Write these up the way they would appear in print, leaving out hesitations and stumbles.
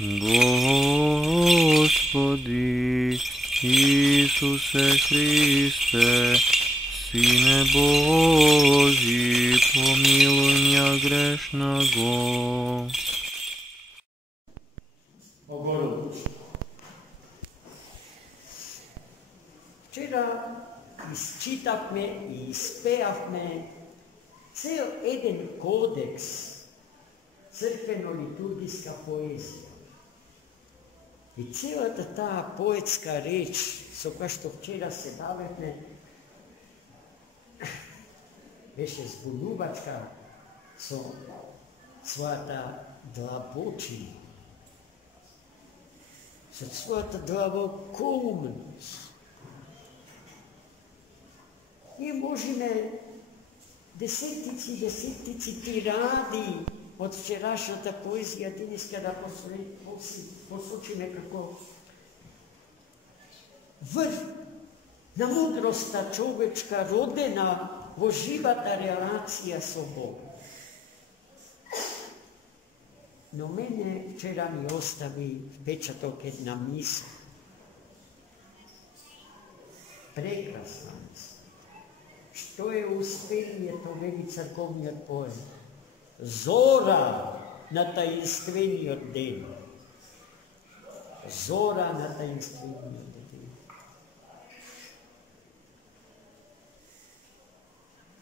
Господи Исусе Христе, Сине Божий, помилуй меня грешного. Bogorodice. Včera izčitavme i ispevavme cel eden kodeks crkveno-liturgijska poezija. I cijela ta poetska reč, so kao što včera se bavime, veše zbunjuvačka, so svoja ta dlabočina, so svoja ta dlavokomnost. I možeme desetici tiradi od včerašnja ta poezija dinijska da posluči nekako vrh na mudrosta čovečka rodena vo života relacija s Bogom. No mene včera mi ostavi pečatok jedna misla. Prekrasna misla. Što je uspjenje, to veli crkovni odpor. Zora na tajinstveni den. Zora na tajinstveni den.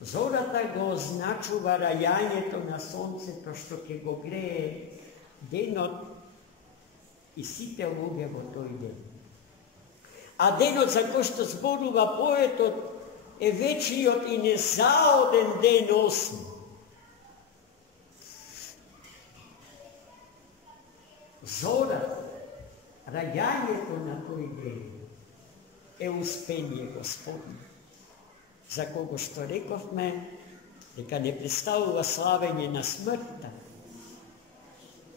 Zora tako označuva rajanjeto na sonce, to što ke go greje denot i site luge vo toj den. A denot za ko što zboruva poetot je veći od i nezaoden den osmi. Zora, rajanjeto na toj den je uspenje Gospodnje. Za kogo što rekovme, neka ne predstavlja slavenje na smrta,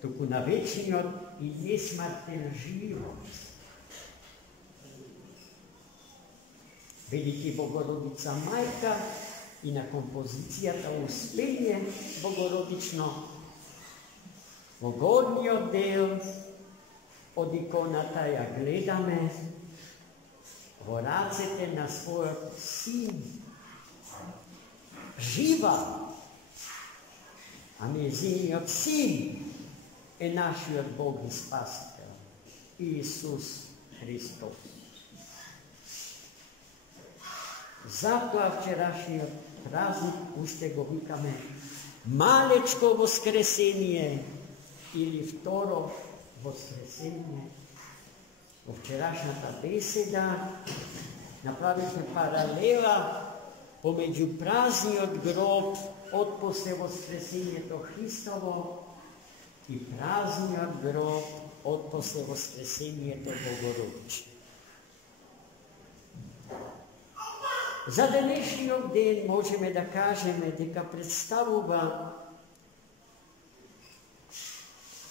tuku na večnjot i nesmrten život. Veliki Bogorodica Majka i na kompozicija ta uspenje bogorodično, Bogornji oddel od ikonata ja gledame, voracete na svoj sin, živa, a njezini od sin je naši od Bog i Spasitelj, Isus Hristos. Zato včerašnji praznik, ušte go vikame, malečko voskresenje ili vtoro voskresenje. Včerašnja ta beseda napravite paralela pomeđu prazni od grob od posle voskresenje to Hristovo i prazni od grob od posle voskresenje to Bogorodice. Za današnji den možeme da kažeme deka predstavuva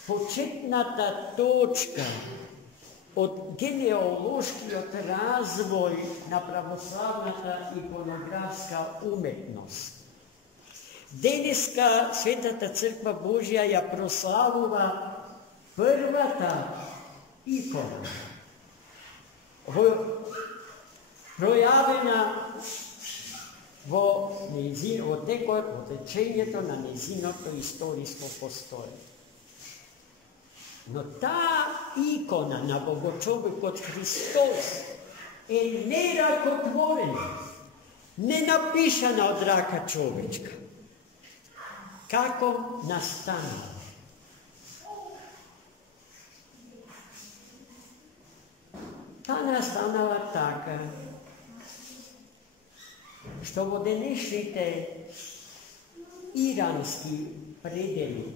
početnata točka od genealoški od razvoj na pravoslavnata ikonografska umetnost. Deneska Svetata Crkva Božja ja proslavuva prvata ikona. Projavena vo tečenjeto na njezinoto istorijsko postoje. No ta ikona na Bogočovu kot Hristos je nerakotvorena, nenapišana od raka čovečka. Kako nastane? Ta nastanala taka, što vo današnjite iranski predeli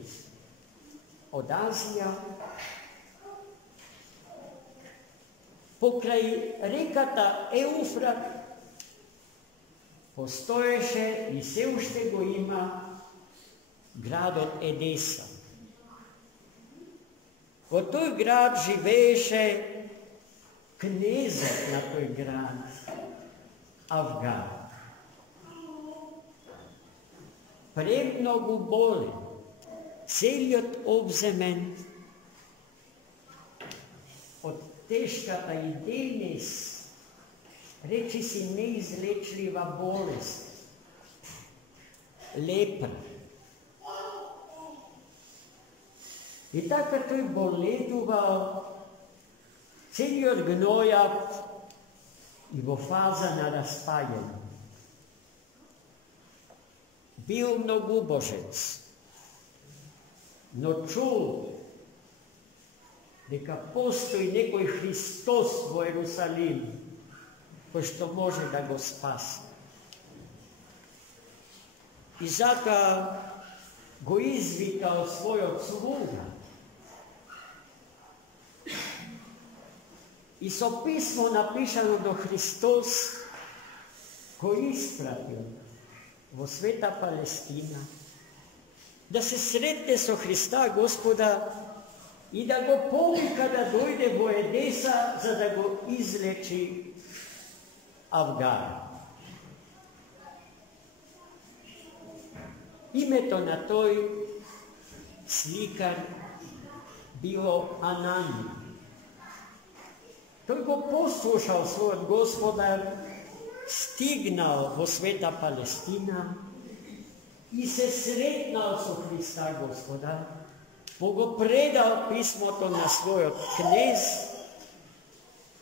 od Azija, pokraj rekata Eufrat postoješe i se ušte go ima grad od Edesa. V toj grad živeše kneze na toj grad, Afgan. Premnogu boli, celiot obzemen, teškata i danes, reči si neizlečljiva bolest, lepra. I tako to je boleduval celi gnoja i bo faza na raspajanju. Bil mnogobožec, no čul, neka postoji nekoj Hristos u Jerusalimu, ko što može da go spasi. I zato go izvikao svojog sluga. I so pismo napišano do Hristos, ko ispratio vo sveta Palestina, da se sretne so Hrista Gospoda i da go pomi kada dojde vo Edesa, za da go izleči Avgar. Imeto na toj slikar bilo Ananija. Toj go poslušao svoj Gospodar, stignao vo sveta Palestina i se sretnao so Hrista Gospoda, bo predao pismo to na svoj knez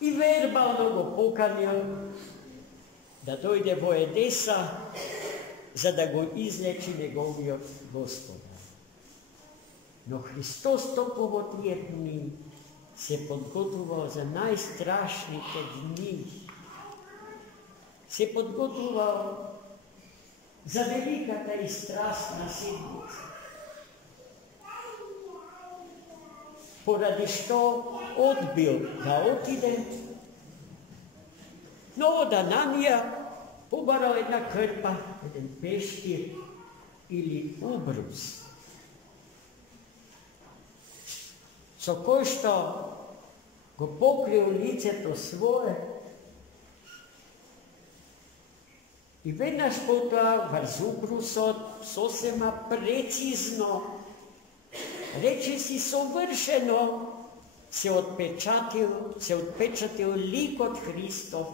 i verbalno go pokanjal da dojde vo Edesa, za da go izleči njegovio Gospoda. No Hristos topovo tjedni se podgotovao za najstrašnije dni. Se podgotovao za velikata i strastna sedmica. Poradi što odbil da otide, no od Ananija pobarao jedna krpa, jedan peškir ili ubrus. So ko što go pokrio lice to svoje i venaš puta varz ubrusot sosema precizno, reči si sovršeno, se odpečatil lik od Hristov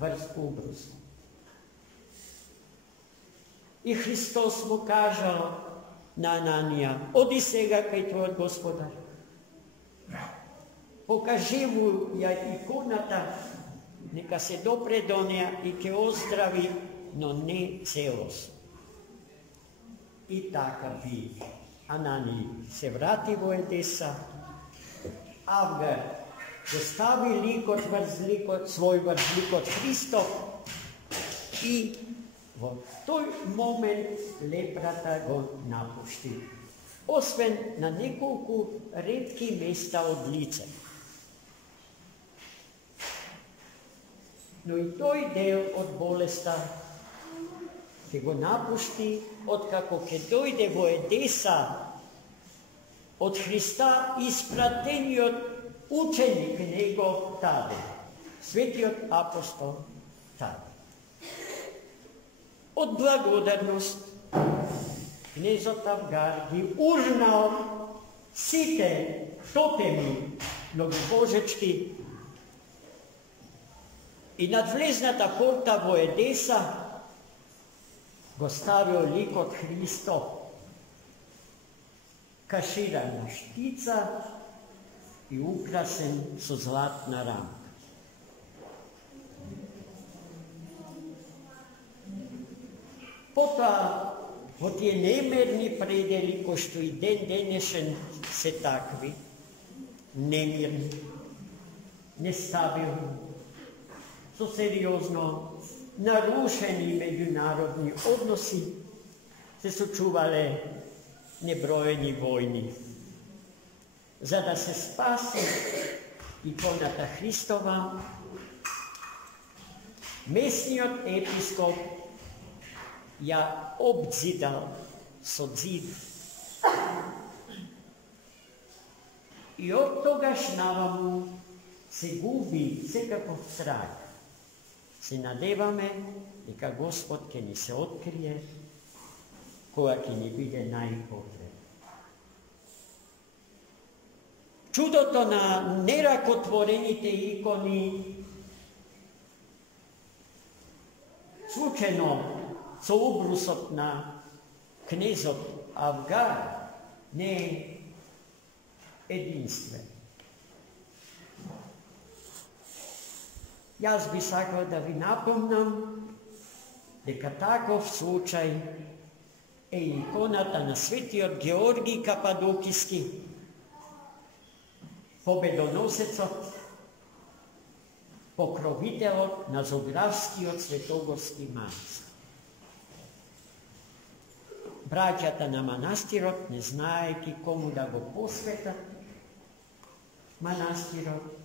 varz ubrusom. I Hristos mu kažao na Ananija, odi sega kaj tvoj Gospodar. Pokaži mu ja ikonata, neka se dopre do nja i ke ozdravi, no ne celost. I taka bi Ananij se vrati vo Edesa, Avgar dostavi svoj vrzlik od Hristov i v toj moment leprata go napušti. Osven na nekoliko redkih mesta od lice. No i toj del od bolesta, ki go napušti, od kako ke dojde vo Edesa, od Hrista ispratenji od učenik njegov tade, sveti od apostol tade. Od blagodarnost knezot Avgar gi urnao site totemi mnogobožečki i nadvleznata porta vo Edesa go stavio lik od Hristo, kaširana štica i ukrasen so zlatna ramka. Pota vo tije nemirni predeli, ko što i den denešen se takvi, nemirni, nestabilni, so seriozno narušeni međunarodni odnosi, se su čuvale nebrojeni vojni. Za da se spasi ikonata Hristova, mesni od episkop ja obzidal so zid. I od toga šnavamu se gubi vsekako strah. Se nadevame, neka Gospod, ki ni se otkrije, koja ki ni bide najbolje. Чудото на неракотворените икони случайно со обрусот на кнезот Авгар не е единствен. Јас би сакал да ви напомнам дека таков случај е иконата на светиот Георги Кападокиски, победоносецот, покровителот на Зографскиот Светогорски манастир. Браќата на манастирот, не знаеки кому да го посветат манастирот,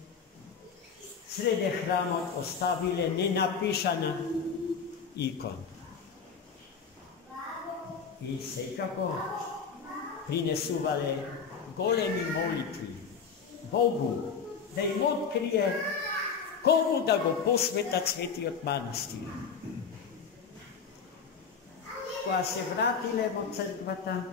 среде храмот оставиле ненапишана икона. И секако принесувале големи молитви Богу да им открие кому да го посветат светиот манастир. Кога се вратиле во црквата,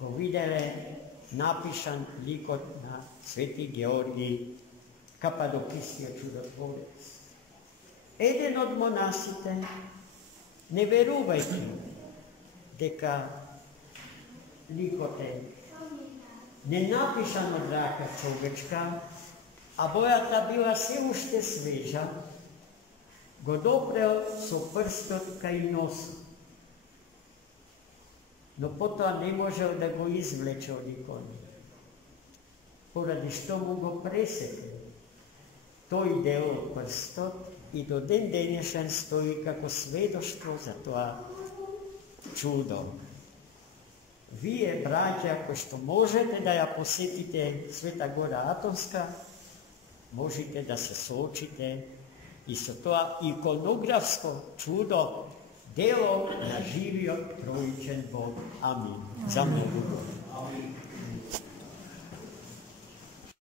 го виделе напишан ликот на свети Георги Кападокискиот чудотворец. Еден од монасите, не верувајќи дека ликот е не напишан од рака човечка, а бојата била се уште свежа, го допрел со прстот кај носот. Но потоа не можел да го извлече од иконата, поради што му го пресекле тој дел од прстот и до ден денешен стои како сведоштво за тоа чудо. Вие, браќа, кои што можете да ја посетите Света Гора Атонска, можете да се соочите и со тоа иконографско чудо, дело на живиот троичен Бог. Амин. За многу.